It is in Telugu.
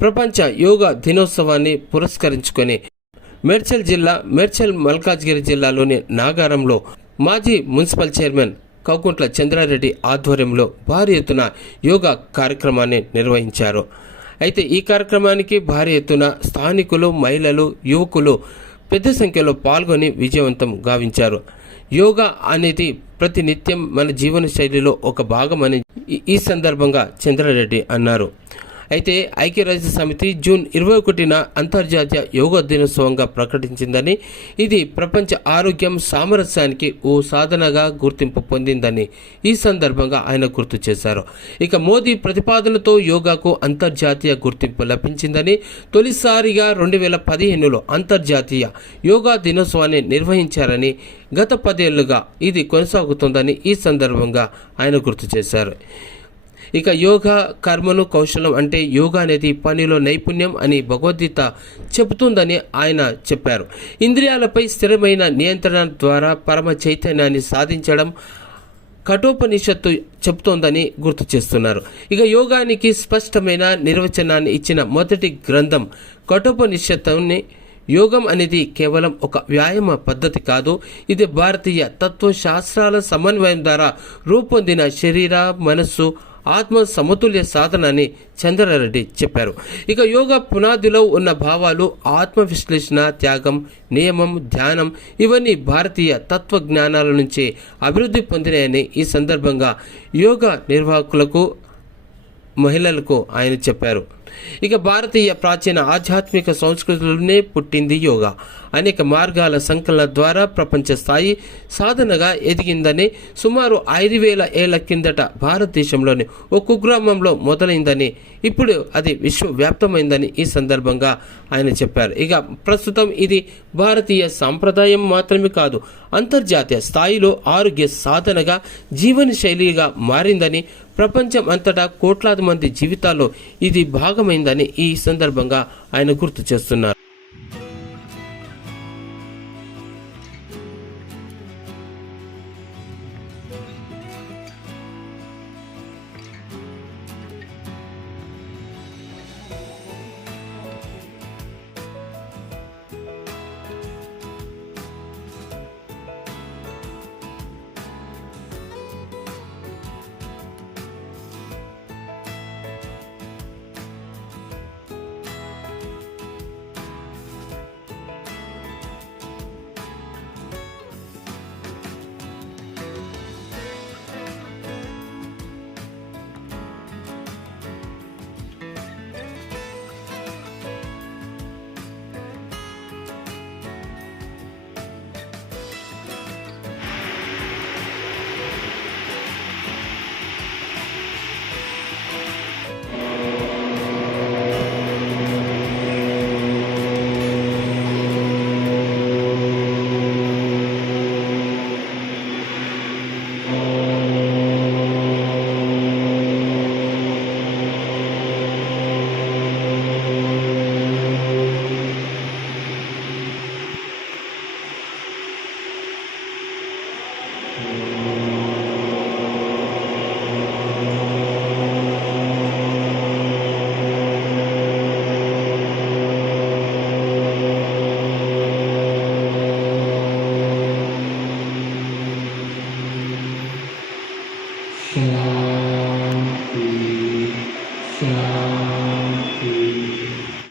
ప్రపంచ యోగా దినోత్సవాన్ని పురస్కరించుకొని మేడ్చల్ జిల్లా మల్కాజ్గిరి జిల్లాలోని నాగారంలో మాజీ మున్సిపల్ చైర్మన్ కౌకుంట్ల చంద్రారెడ్డి ఆధ్వర్యంలో భారీ ఎత్తున యోగా కార్యక్రమాన్ని నిర్వహించారు. అయితే ఈ కార్యక్రమానికి భారీ ఎత్తున స్థానికులు, మహిళలు, యువకులు పెద్ద సంఖ్యలో పాల్గొని విజయవంతం గావించారు. యోగా అనేది ప్రతినిత్యం మన జీవన శైలిలో ఒక భాగమని ఈ సందర్భంగా చంద్రారెడ్డి అన్నారు. అయితే ఐక్యరాజ్య సమితి జూన్ 21న అంతర్జాతీయ యోగా దినోత్సవంగా ప్రకటించిందని, ఇది ప్రపంచ ఆరోగ్యం సామరస్యానికి ఓ సాధనగా గుర్తింపు పొందిందని ఈ సందర్భంగా ఆయన గుర్తు చేశారు. ఇక మోదీ ప్రతిపాదనతో యోగాకు అంతర్జాతీయ గుర్తింపు లభించిందని, తొలిసారిగా 2015లో అంతర్జాతీయ యోగా దినోత్సవాన్ని నిర్వహించారని, గత 10 ఏళ్లుగా ఇది కొనసాగుతుందని ఈ సందర్భంగా ఆయన గుర్తు చేశారు. ఇక యోగా కర్మను కౌశలం అంటే యోగా అనేది పనిలో నైపుణ్యం అని భగవద్గీత చెబుతుందని ఆయన చెప్పారు. ఇంద్రియాలపై స్థిరమైన నియంత్రణ ద్వారా పరమ చైతన్యాన్ని సాధించడం కఠోపనిషత్తు చెబుతోందని గుర్తు చేస్తున్నారు. ఇక యోగానికి స్పష్టమైన నిర్వచనాన్ని ఇచ్చిన మొదటి గ్రంథం కఠోపనిషత్తుని. యోగం అనేది కేవలం ఒక వ్యాయామ పద్ధతి కాదు, ఇది భారతీయ తత్వశాస్త్రాల సమన్వయం ద్వారా రూపొందిన శరీర, మనస్సు, ఆత్మ సమతుల్య సాధన అని చంద్రారెడ్డి చెప్పారు. ఇక యోగా పునాదిలో ఉన్న భావాలు ఆత్మ విశ్లేషణ, త్యాగం, నియమం, ధ్యానం ఇవన్నీ భారతీయ తత్వజ్ఞానాల నుంచే అభివృద్ధి పొందినాయని ఈ సందర్భంగా యోగా నిర్వాహకులకు, మహిళలకు ఆయన చెప్పారు. ఇక భారతీయ ప్రాచీన ఆధ్యాత్మిక సంస్కృతిలోనే పుట్టింది యోగా. అనేక మార్గాల సంకలన ద్వారా ప్రపంచ స్థాయి సాధనగా ఎదిగిందని, సుమారు 5000 ఏళ్ల కిందట భారతదేశంలోని ఒక కుగ్రామంలో మొదలైందని, ఇప్పుడు అది విశ్వవ్యాప్తమైందని ఈ సందర్భంగా ఆయన చెప్పారు. ఇక ప్రస్తుతం ఇది భారతీయ సాంప్రదాయం మాత్రమే కాదు, అంతర్జాతీయ స్థాయిలో ఆరోగ్య సాధనగా, జీవన శైలిగా మారిందని, ప్రపంచం అంతటా కోట్లాది మంది జీవితాల్లో ఇది భాగమైందని ఈ సందర్భంగా ఆయన గుర్తు చేస్తున్నారు. Shalom.